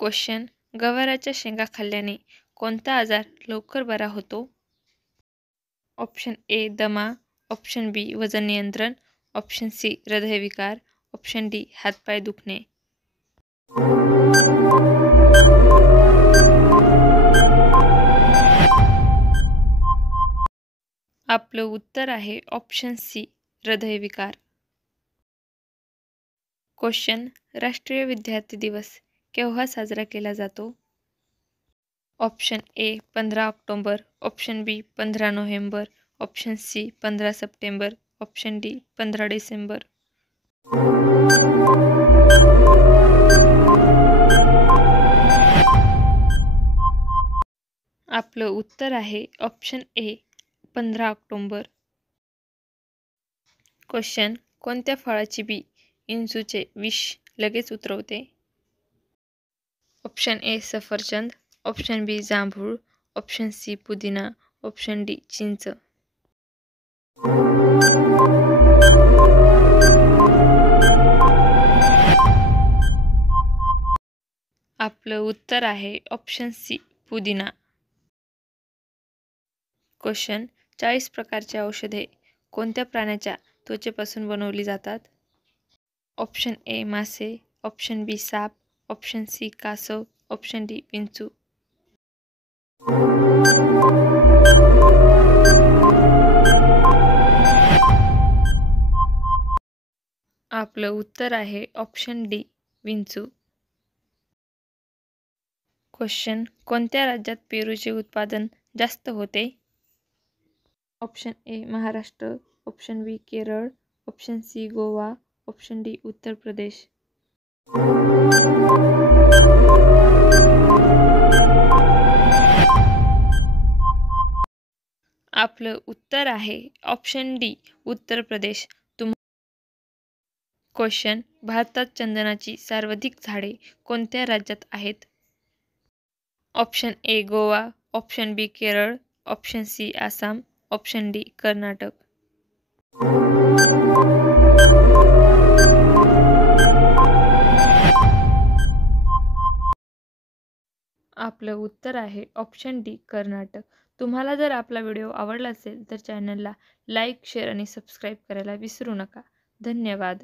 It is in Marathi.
क्वेश्चन गवाराच्या शेंगा खाल्ल्याने कोणता आजार लवकर बरा होतो? ऑप्शन ए दमा, ऑप्शन बी वजन नियंत्रण, ऑप्शन सी हृदयविकार, ऑप्शन डी हातपाय दुखणे. आपलं उत्तर आहे ऑप्शन सी हृदयविकार. क्वेश्चन राष्ट्रीय विद्यार्थी दिवस केव्हा साजरा केला जातो? Option A 15 October, option B 15 November, option C 15 September, option D 15 December. आपलं उत्तर आहे ऑप्शन ए 15 ऑक्टोबर. क्वेश्चन कोणत्या फळाची बी इन्सूचे विष लगेच उतरवते? ऑप्शन ए सफरचंद, ऑप्शन बी जांभूळ, ऑप्शन सी पुदिना, ऑप्शन डी चिंच. आपलं उत्तर आहे ऑप्शन सी पुदिना. क्वेश्चन 40 प्रकारची औषधे कोणत्या प्राण्याच्या त्वचेपासून बनवली जातात? ऑप्शन ए मासे, ऑप्शन बी साप, ऑप्शन सी कासव, ऑप्शन डी विंचू. आपलं उत्तर आहे ऑप्शन डी विंचू. क्वेश्चन कोणत्या राज्यात पेरूचे उत्पादन जास्त होते? Option A Maharashtra, option B Kerala, option C Goa, option D Uttar Pradesh. आपलं उत्तर आहे ऑप्शन डी उत्तर प्रदेश. क्वेश्चन भारतात चंदनाची सर्वाधिक झाडे कोणत्या राज्यात आहेत? Option A Goa, option B Kerala, option C Assam, option D Karnataka. आपलं उत्तर आहे ऑप्शन डी कर्नाटक. तुम्हाला जर आपला व्हिडिओ आवडला असेल तर चॅनलला लाईक, शेअर आणि सबस्क्राईब करायला विसरू नका. धन्यवाद.